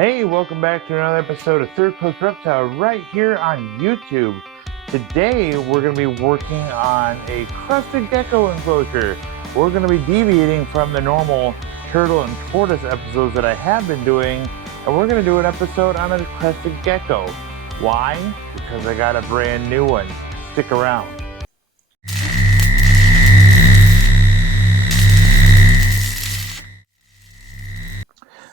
Hey, welcome back to another episode of Third Coast Reptile right here on YouTube. Today we're going to be working on a Crested Gecko enclosure. We're going to be deviating from the normal turtle and tortoise episodes that I have been doing, and we're going to do an episode on a Crested Gecko. Why? Because I got a brand new one. Stick around.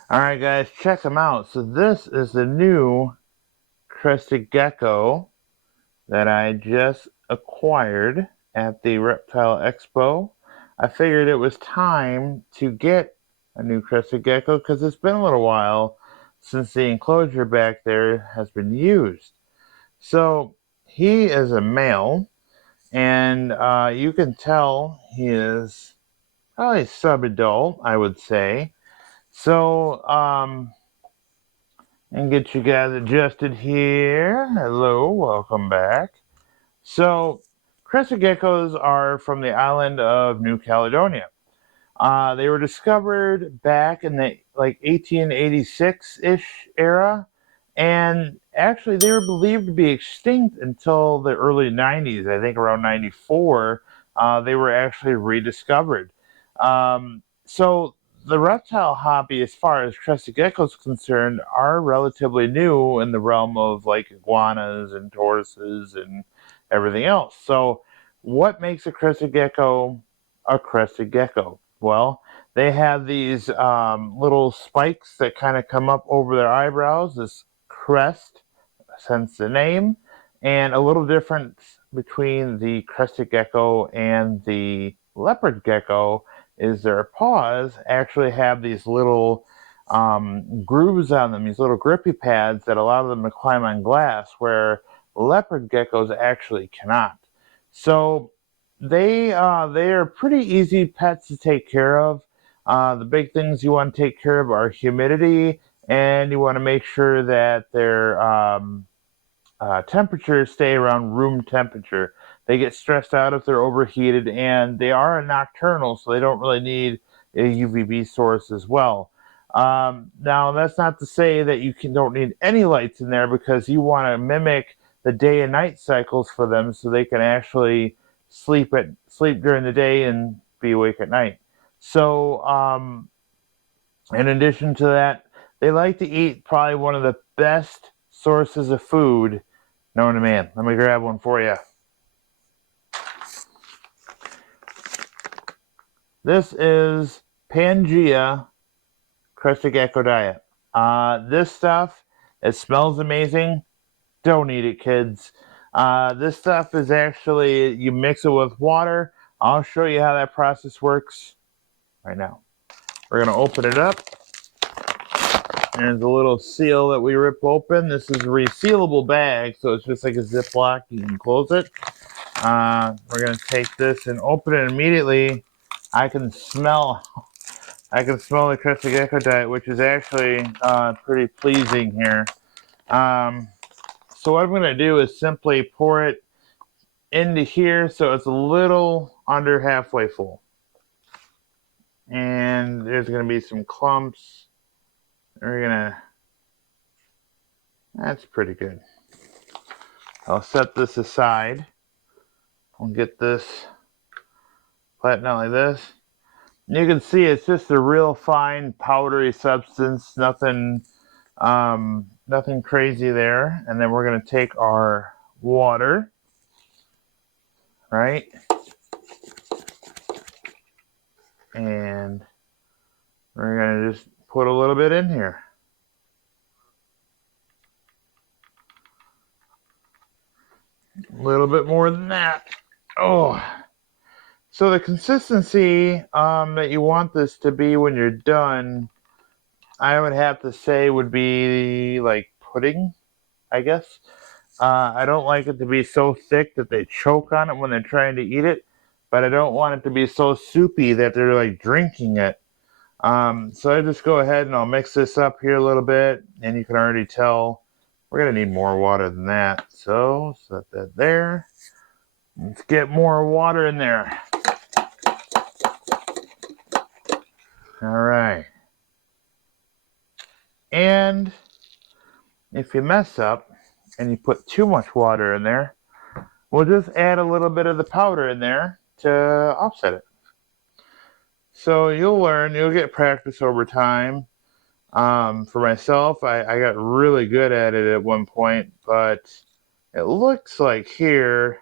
Alright guys, check them out. So this is the new Crested Gecko that I just acquired at the Reptile Expo. I figured it was time to get a new Crested Gecko because it's been a little while since the enclosure back there has been used. So he is a male, and you can tell he is probably sub-adult, I would say. So, and get you guys adjusted here. Hello, welcome back. So, crested geckos are from the island of New Caledonia. They were discovered back in the 1886-ish era, and actually they were believed to be extinct until the early 90s. I think around 94, they were actually rediscovered. So the reptile hobby, as far as crested geckos concerned, are relatively new in the realm of like iguanas and tortoises and everything else. So what makes a crested gecko a crested gecko? Well, they have these little spikes that kind of come up over their eyebrows, this crest, hence the name, and a little difference between the crested gecko and the leopard gecko is their paws actually have these little grooves on them, these little grippy pads that allow them to climb on glass, where leopard geckos actually cannot. So they are pretty easy pets to take care of. The big things you want to take care of are humidity, and you want to make sure that their temperatures stay around room temperature. They get stressed out if they're overheated, and they are a nocturnal, so they don't really need a UVB source as well. Now, that's not to say that you don't need any lights in there, because you want to mimic the day and night cycles for them, so they can actually sleep during the day and be awake at night. So, in addition to that, they like to eat probably one of the best sources of food known to man. Let me grab one for you. This is Pangea Crested Gecko Diet. This stuff, it smells amazing. Don't eat it, kids. This stuff is actually, you mix it with water. I'll show you how that process works right now. We're going to open it up. There's a little seal that we rip open. This is a resealable bag, so it's just like a Ziploc. You can close it. We're going to take this and open it immediately. I can smell the Crested Gecko Diet, which is actually pretty pleasing here. So what I'm going to do is simply pour it into here so it's a little under halfway full. And there's going to be some clumps. That's pretty good. I'll set this aside. I'll get this flattened out like this. You can see it's just a real fine powdery substance, nothing crazy there. And then we're going to take our water, right? And we're going to just put a little bit in here. A little bit more than that. Oh. So the consistency that you want this to be when you're done, I would have to say would be like pudding, I guess. I don't like it to be so thick that they choke on it when they're trying to eat it, but I don't want it to be so soupy that they're like drinking it. So I just go ahead and I'll mix this up here a little bit, and you can already tell we're going to need more water than that. So set that there. Let's get more water in there. All right. And if you mess up and you put too much water in there, we'll just add a little bit of the powder in there to offset it. So you'll learn, you'll get practice over time. For myself, I got really good at it at one point, but it looks like here,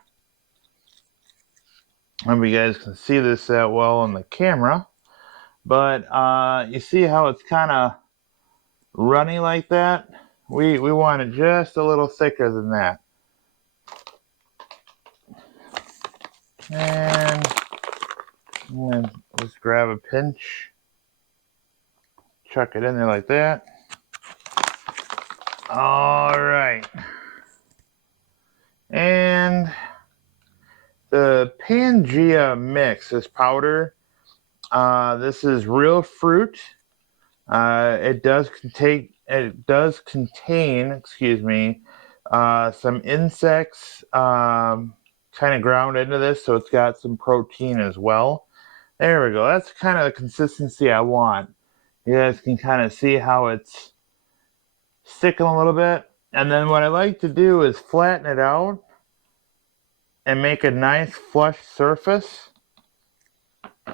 I don't know if you guys can see this that well on the camera, but you see how it's kind of runny like that? We want it just a little thicker than that. And I'm gonna just grab a pinch, chuck it in there like that. All right. And the Pangea mix, this powder, this is real fruit. It does contain, excuse me, some insects kind of ground into this, so it's got some protein as well. There we go. That's kind of the consistency I want. You guys can kind of see how it's sticking a little bit. And then what I like to do is flatten it out and make a nice flush surface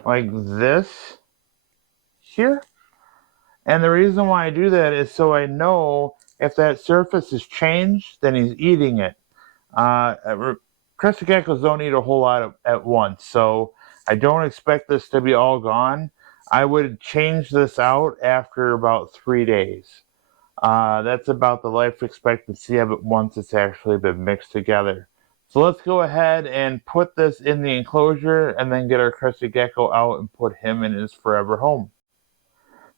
like this here. And the reason why I do that is so I know if that surface has changed, then he's eating it. Crested geckos don't eat a whole lot at once, so I don't expect this to be all gone. I would change this out after about 3 days. That's about the life expectancy of it once it's actually been mixed together. So let's go ahead and put this in the enclosure and then get our Crested gecko out and put him in his forever home.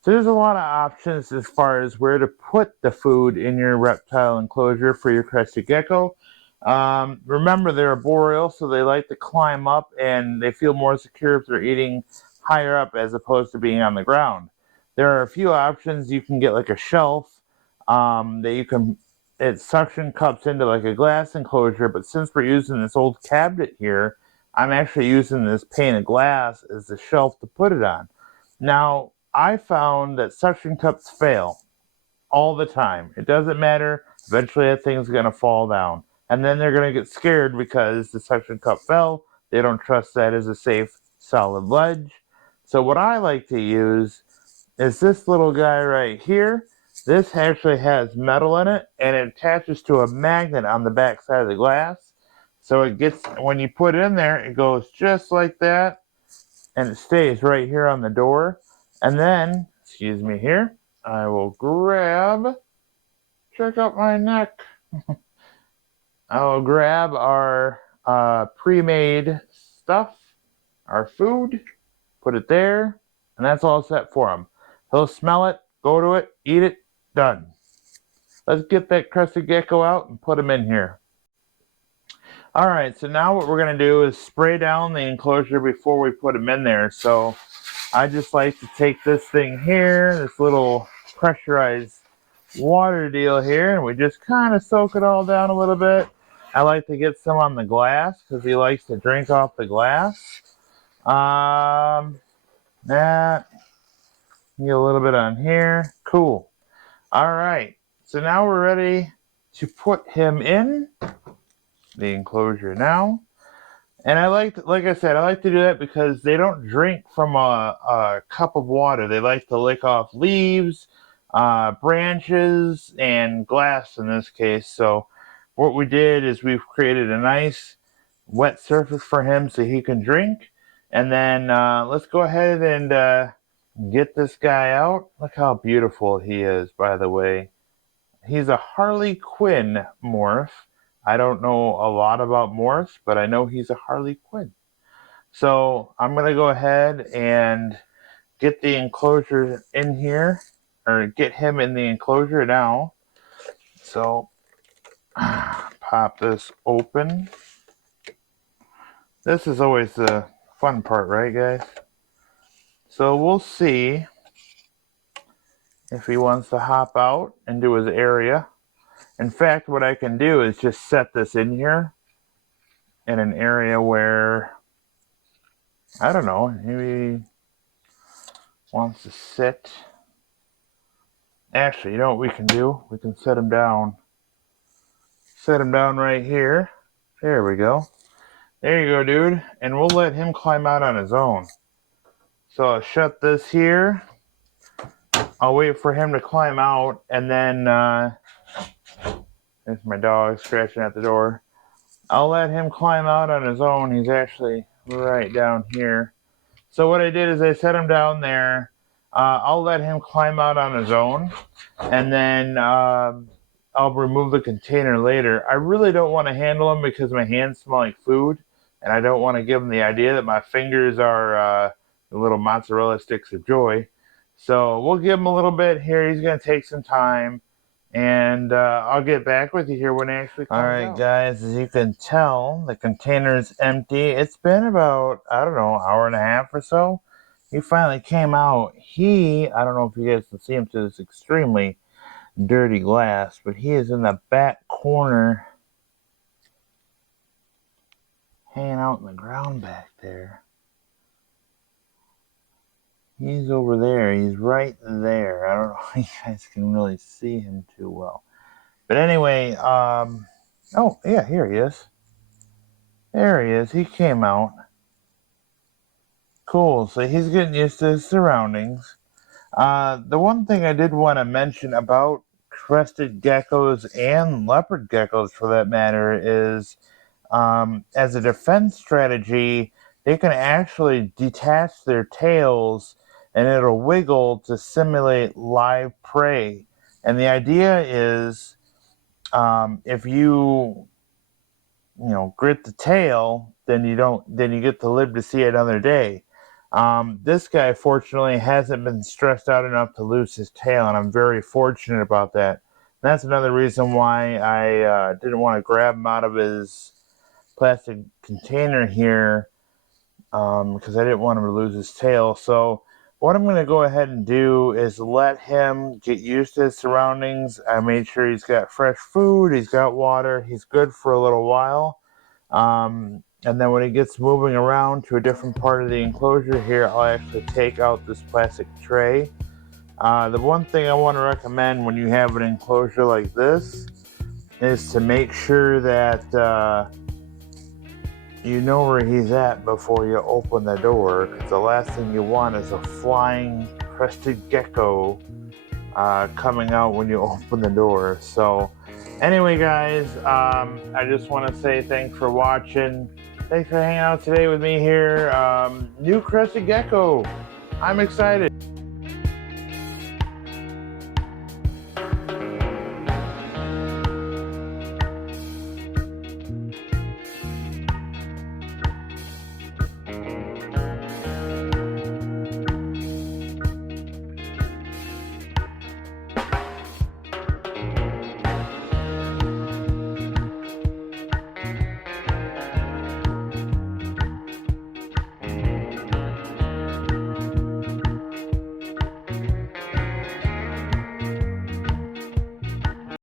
So there's a lot of options as far as where to put the food in your reptile enclosure for your Crested gecko. Remember, they're arboreal, so they like to climb up and they feel more secure if they're eating higher up as opposed to being on the ground. There are a few options. You can get like a shelf that you can, it suction cups into like a glass enclosure, but since we're using this old cabinet here, I'm actually using this pane of glass as the shelf to put it on. Now, I found that suction cups fail all the time. It doesn't matter. Eventually that thing's going to fall down. And then they're going to get scared because the suction cup fell. They don't trust that as a safe, solid ledge. So what I like to use is this little guy right here. This actually has metal in it, and it attaches to a magnet on the back side of the glass. So it gets, when you put it in there, it goes just like that, and it stays right here on the door. And then, excuse me here, I will grab, check out my neck. I will grab our pre-made stuff, our food, put it there, and that's all set for him. He'll smell it, go to it, eat it, done. Let's get that Crested gecko out and put him in here. All right, so now what we're going to do is spray down the enclosure before we put him in there. So I just like to take this thing here, this little pressurized water deal here, and we just kind of soak it all down a little bit. I like to get some on the glass because he likes to drink off the glass. That, get a little bit on here. Cool. All right, so now we're ready to put him in the enclosure now. And like I said, I like to do that because they don't drink from a cup of water. They like to lick off leaves, branches, and glass in this case. So what we did is we've created a nice wet surface for him so he can drink. And then let's go ahead and get this guy out. Look how beautiful he is, by the way. He's a Harley Quinn morph. I don't know a lot about morphs, but I know he's a Harley Quinn. So I'm going to go ahead and get the enclosure in here, or get him in the enclosure now. So pop this open. This is always the fun part, right, guys? So we'll see if he wants to hop out into his area. In fact, what I can do is just set this in here in an area where, I don't know, maybe wants to sit Actually, you know what we can do? We can set him down. Set him down right here. There we go. There you go, dude. And we'll let him climb out on his own. So I'll shut this here. I'll wait for him to climb out, and then there's my dog scratching at the door. I'll let him climb out on his own. He's actually right down here. So what I did is I set him down there. I'll let him climb out on his own, and then I'll remove the container later. I really don't want to handle him because my hands smell like food, and I don't want to give him the idea that my fingers are the little mozzarella sticks of joy. So we'll give him a little bit here. He's going to take some time, and I'll get back with you here when it actually comes out. All right, guys, as you can tell, the container is empty. It's been about, I don't know, hour and a half or so. He finally came out. I don't know if you guys can see him through this extremely dirty glass, but he is in the back corner, hanging out in the ground back there. He's over there. He's right there. I don't know if you guys can really see him too well. But anyway, oh, yeah, here he is. There he is. He came out. Cool. So he's getting used to his surroundings. The one thing I did want to mention about crested geckos and leopard geckos, for that matter, is as a defense strategy, they can actually detach their tails and it'll wiggle to simulate live prey. And the idea is if you grit the tail, then you get to live to see another day. This guy fortunately hasn't been stressed out enough to lose his tail, and I'm very fortunate about that. And that's another reason why I didn't want to grab him out of his plastic container here, because I didn't want him to lose his tail. So what I'm going to go ahead and do is let him get used to his surroundings. I made sure he's got fresh food, he's got water, he's good for a little while. And then when he gets moving around to a different part of the enclosure here, I'll actually take out this plastic tray. The one thing I want to recommend when you have an enclosure like this is to make sure that you know where he's at before you open the door, because the last thing you want is a flying crested gecko coming out when you open the door. So anyway, guys, I just want to say thanks for watching. Thanks for hanging out today with me here. New Crested Gecko. I'm excited.